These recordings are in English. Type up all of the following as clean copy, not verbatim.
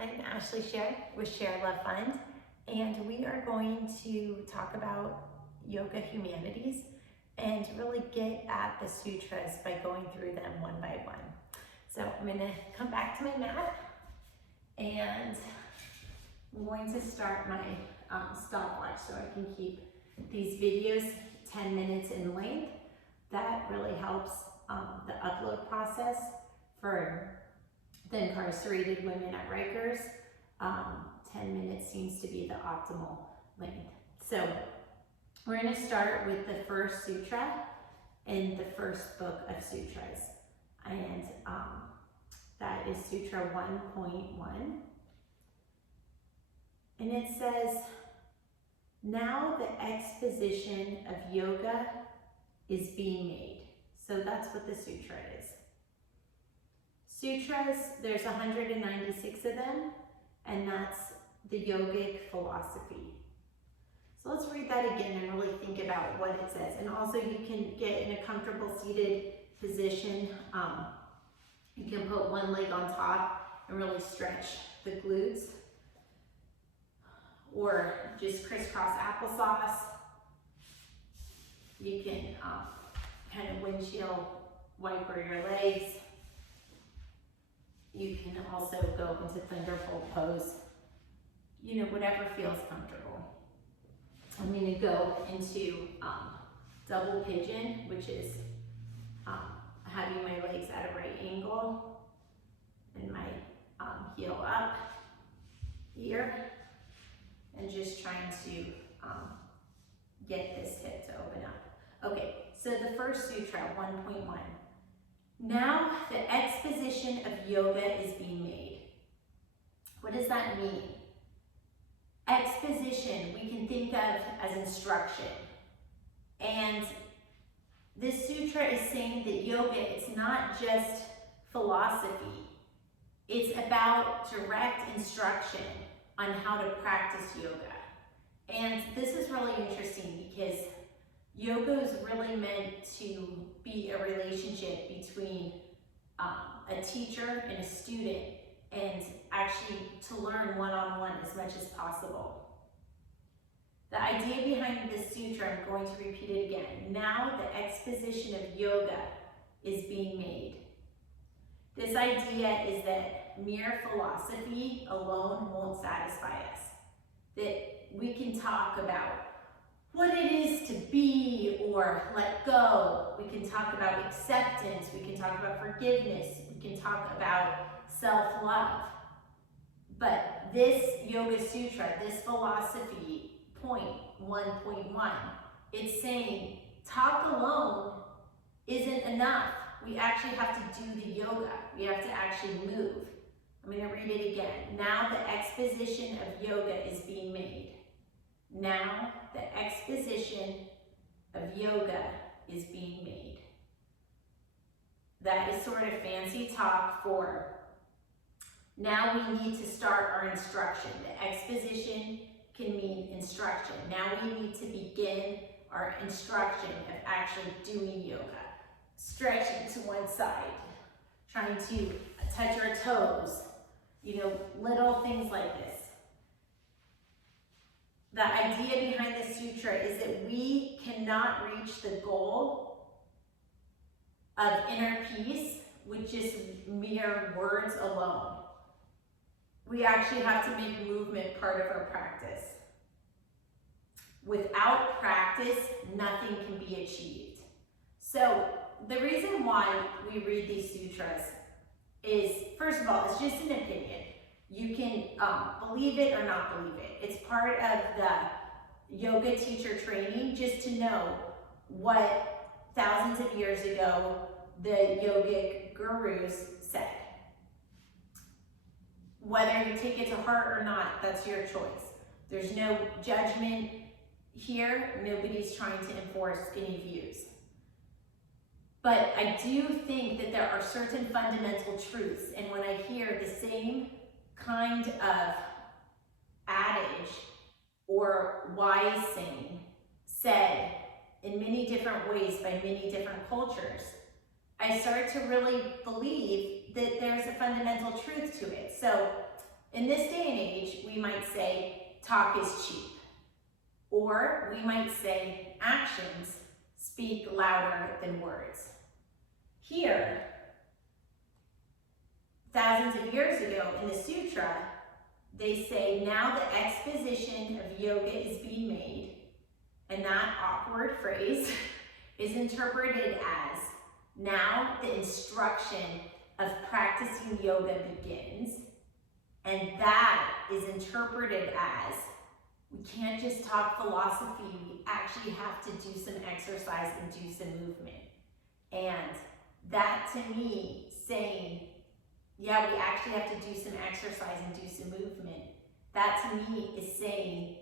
I'm Ashley Share with ShareLove.Fund, and we are going to talk about yoga humanities and really get at the sutras by going through them one by one. So I'm going to come back to my mat, and I'm going to start my stopwatch so I can keep these videos 10 minutes in length. That really helps the upload process for the incarcerated women at Rikers. 10 minutes seems to be the optimal length. So we're going to start with the first sutra in the first book of sutras, and that is Sutra 1.1. And it says, "Now the exposition of yoga is being made." So that's what the sutra is. Sutras, there's 196 of them, and that's the yogic philosophy. So let's read that again and really think about what it says. And also you can get in a comfortable seated position. You can put one leg on top and really stretch the glutes. Or just crisscross applesauce. You can kind of windshield wiper your legs. You can also go into thunderbolt pose. You know, whatever feels comfortable. I'm going to go into double pigeon, which is having my legs at a right angle and my heel up here, and just trying to get this hip to open up. Okay, so the first sutra, 1.1. Now the exposition of yoga is being made. What does that mean? Exposition we can think of as instruction. And this sutra is saying that yoga, it's not just philosophy. It's about direct instruction on how to practice yoga. And this is really interesting because yoga is really meant to be a relationship between a teacher and a student, and actually to learn one-on-one as much as possible. The idea behind this sutra, I'm going to repeat it again. Now the exposition of yoga is being made. This idea is that mere philosophy alone won't satisfy us. That we can talk about what it is to be or let go. We can talk about acceptance. We can talk about forgiveness. We can talk about self-love. But this Yoga Sutra, this philosophy, point 1.1, it's saying talk alone isn't enough. We actually have to do the yoga. We have to actually move. I'm going to read it again. Now the exposition of yoga is being made. Now the exposition of yoga is being made. That is sort of fancy talk for now we need to start our instruction. The exposition can mean instruction. Now we need to begin our instruction of actually doing yoga. Stretching to one side, trying to touch our toes, you know, little things like this. The idea behind this sutra is that we cannot reach the goal of inner peace with just mere words alone. We actually have to make movement part of our practice. Without practice, nothing can be achieved. So the reason why we read these sutras is, first of all, it's just an opinion. You can believe it or not believe it. It's part of the yoga teacher training just to know what thousands of years ago the yogic gurus said. Whether you take it to heart or not, that's your choice. There's no judgment here. Nobody's trying to enforce any views. But I do think that there are certain fundamental truths, and when I hear the same kind of adage or wise saying said in many different ways by many different cultures, I start to really believe that there's a fundamental truth to it. So in this day and age, we might say talk is cheap. Or we might say actions speak louder than words. Here, thousands of years ago in the Sutra, they say now the exposition of yoga is being made, and that awkward phrase is interpreted as now the instruction of practicing yoga begins, and that is interpreted as we can't just talk philosophy, we actually have to do some exercise and do some movement. And that to me, saying, yeah, we actually have to do some exercise and do some movement, that to me is saying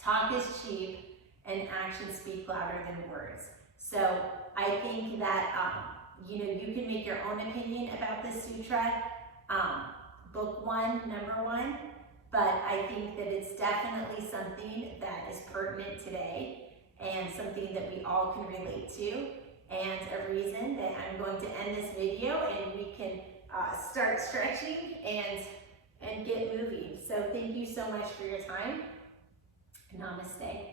talk is cheap and actions speak louder than words. So I think that you can make your own opinion about this sutra, book 1, number 1, but I think that it's definitely something that is pertinent today and something that we all can relate to, and a reason that I'm going to end this video and we can start stretching and get moving. So thank you so much for your time. Namaste.